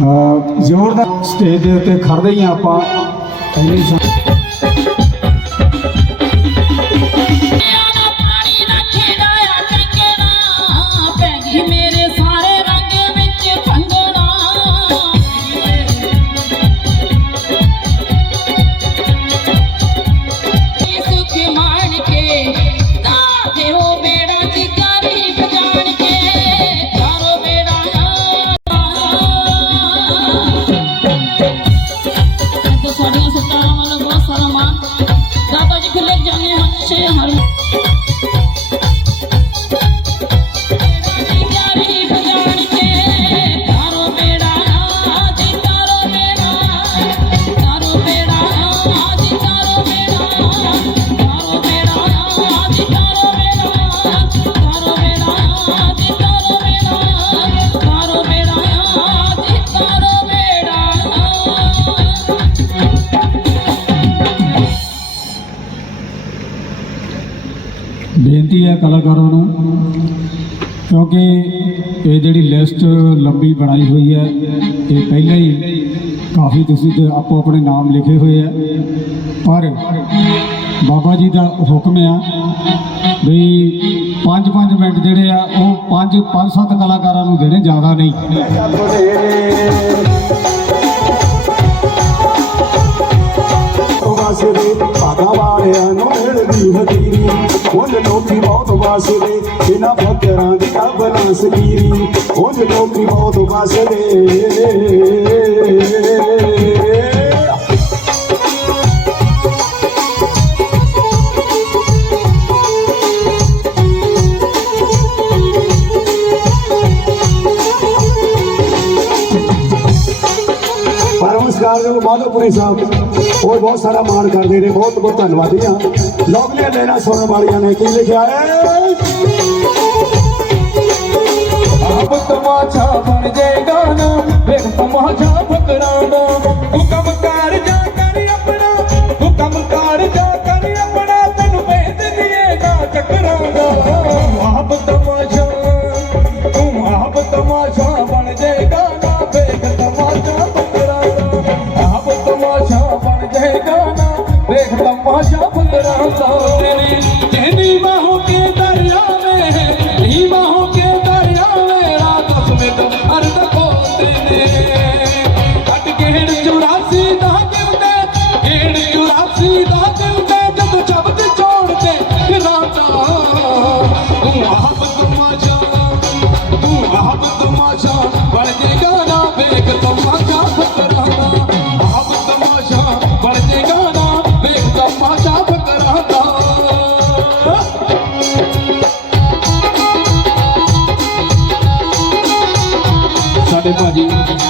ਜ਼ੋਰਦਾਰ ਸਟੇਜ ਦੇ ਉੱਤੇ ਖੜਦੇ ਹੀ ਹਾਂ ਆਪਾਂ। ਇੰਨੀ ਬੇਨਤੀ ਕਲਾਕਾਰਾਂ ਨੂੰ, ਕਿਉਂਕਿ ਇਹ ਜਿਹੜੀ ਲਿਸਟ ਲੰਬੀ ਬਣਾਈ ਹੋਈ ਹੈ, ਇਹ ਪਹਿਲਾਂ ਹੀ ਕਾਫੀ ਤੁਸੀਂ ਤੇ ਆਪੋ ਆਪਣੇ ਨਾਮ ਲਿਖੇ ਹੋਏ ਆ। ਪਰ ਬਾਬਾ ਜੀ ਦਾ ਹੁਕਮ ਆ ਵੀ 5-5 ਮਿੰਟ ਜਿਹੜੇ ਆ, ਉਹ 5 5-7 ਕਲਾਕਾਰਾਂ ਨੂੰ ਦੇਣੇ, ਜ਼ਿਆਦਾ ਨਹੀਂ। ਵਾਸਦੇ ਭਾਗਾ ਵਾਲਿਆਂ ਨੂੰ ਮਿਲਦੀ ਹਦੀਰੀ ਉਹ ਲੋਕੀ ਬਹੁਤ ਵਾਸਦੇ, ਇਹਨਾਂ ਫਕਰਾਂ ਦੀ ਕਬਲਾਂ ਸਕੀਰੀ ਉਹ ਲੋਕੀ ਬਹੁਤ ਵਾਸਦੇ। ਪਰਮਸਕਾਰ ਮਾਧੋਪੁਰੀ ਸਾਹਿਬ ਉਹ ਬਹੁਤ ਸਾਰਾ ਮਾਣ ਕਰਦੇ ਨੇ। ਬਹੁਤ ਬਹੁਤ ਧੰਨਵਾਦੀ ਹਾਂ। ਲੋਕਲੀਆਂ ਲੈਣਾ ਸੁਣਨ ਵਾਲੀਆਂ ਨੇ। ਕੀ ਲਿਖਿਆ ਹੈ? ਆਪ ਤਮਾਸ਼ਾ ਬਣ ਜਾਏਗਾ ਨਾ ਵੇਖ ਤਮਾਸ਼ਾ ਫਕਰਾਣਾ ਹੁਕਮ ਕਰ ਜਾ ਕਰ ਆਪਣਾ ਹੁਕਮ ਕਰ ਜਾ ਕਰ ਆਪਣਾ, ਤੈਨੂੰ ਭੇਦ ਦੀਏ ਚੱਕਰਾਂਗਾ। ਆਪ ਤਮਾਸ਼ਾ, ਤੂੰ ਆਪ ਤਮਾਸ਼ਾ ਬਣ ਜਾਏਗਾ ਸਾਡੇ ਭਾਜੀ,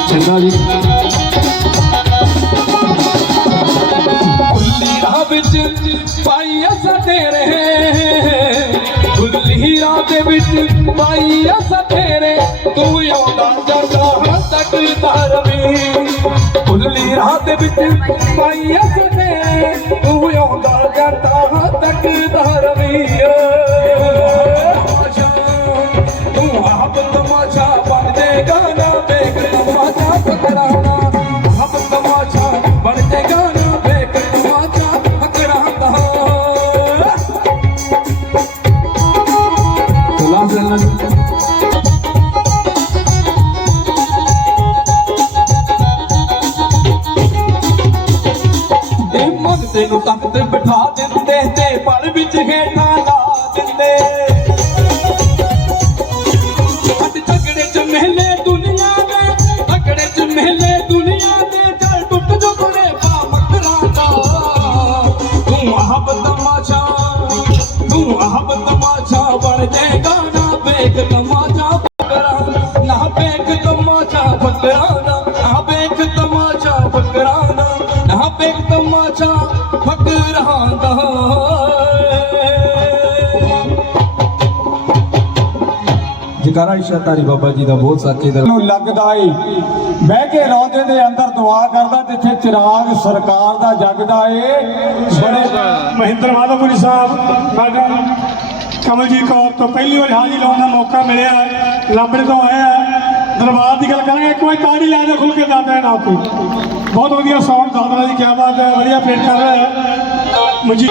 ਚੰਗਾ ਜੀ। ਖੁੱਲੀ ਰਾਹ ਵਿੱਚ ਪਾਈ ਅਸਾਂ ਤੇਰੇ ਖੁੱਲੀ ਰਾਹ ਦੇ ਵਿੱਚ ਪਾਈ ਅਸਾਂ ਤੇਰੇ ਤੂੰ ਆਉਂਦਾ ਜਾਂਦਾ ਹਾਂ ਤੱਕ ਧਰਮੀ। ਖੁੱਲੀ ਰਾਹ ਦੇ ਵਿੱਚ ਪਾਈ ਅਸਾਂ ਤੇਰੇ ਤੈਨੂੰ ਤੱਕ ਤੇ ਬਿਠਾ ਦਿੰਦੇ ਤੇ ਪਲ ਵਿੱਚ ਹੇਠਾਂ ਵੇਖ ਤਮਾਸ਼ਾ ਫਕਰਾਂ ਨਾ ਵੇਖ ਤਮਾਸ਼ਾ ਫਕਰਾਂ ਨਾ ਨਾ ਵੇਖ ਤਮਾਸ਼ਾ ਫਕਰਾਂ ਨਾ ਨਾ ਵੇਖ ਤਮਾਸ਼ਾ ਫਕਰਾਂ ਦਾ। ਜਕਾਰਾ ਇਸ਼ਾਤਾਰੀ ਬਾਬਾ ਜੀ ਦਾ ਬਹੁਤ ਸੱਚੇ ਦਿਲ ਨੂੰ ਲੱਗਦਾ ਏ ਬਹਿ ਕੇ ਰੌਂਦੇ ਦੇ ਅੰਦਰ ਦੁਆ ਕਰਦਾ ਜਿੱਥੇ ਚਿਰਾਗ ਸਰਕਾਰ ਦਾ ਜਗਦਾ ਏ। ਬੜੇ ਮਹਿੰਦਰ ਮਾਧੋਪੁਰੀ ਸਾਹਿਬ ਸਾਡੇ ਕਮਲਜੀਤ ਕੌਰ ਤੋਂ ਪਹਿਲੀ ਵਾਰ ਹਾਜ਼ਰੀ ਲਾਉਣ ਦਾ ਮੌਕਾ ਮਿਲਿਆ ਲਾਂਬੜੇ ਤੋਂ ਆਇਆ ਦਰਬਾਰ ਦੀ ਗੱਲ ਕਰਾਂਗੇ। ਕੋਈ ਵਾਰ ਤਾੜੀ ਲਾ ਦੇ ਖੁੱਲ ਕੇ ਦਾਦਾ ਨਾ ਆਪੀ ਬਹੁਤ ਵਧੀਆ ਸਾਊਂਡ ਦਾਦਰਾ ਜੀ, ਕਿਆ ਬਾਤ ਹੈ। ਵਧੀਆ ਪੇਟ ਕਰ ਰਿਹਾ ਹੈ। ਮਜੀ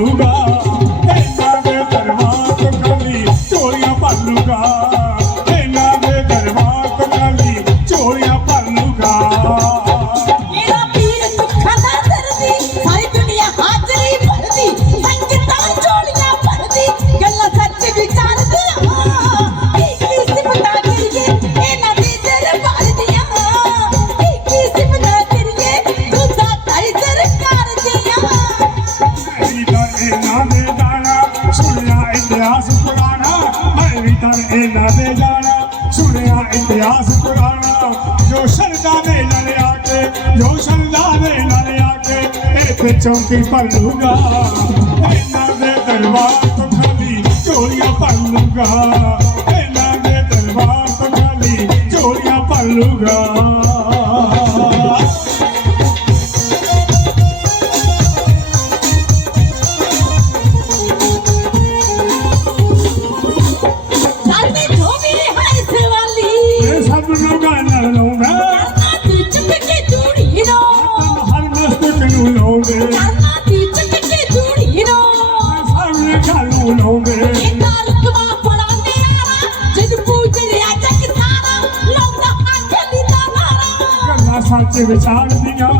lugar. ਜੋਸ਼ਨ ਲਾਵੇ ਆ ਕੇ ਇੱਥੇ ਚੌਂਕੀ ਭਰ ਲੂਗਾ, ਇਹਨਾਂ ਦੇ ਦਰਬਾਰ ਤੋਂ ਖਾਲੀ ਝੋਲੀਆਂ ਭਰ ਲੂਗਾ, ਇਹਨਾਂ ਦੇ ਦਰਬਾਰ ਤੋਂ ਖਾਲੀ ਝੋਲੀਆਂ ਭਰ ਲੂਗਾ। ਵਿੱਚ ਵਿਚਾਰ ਦੀਆਂ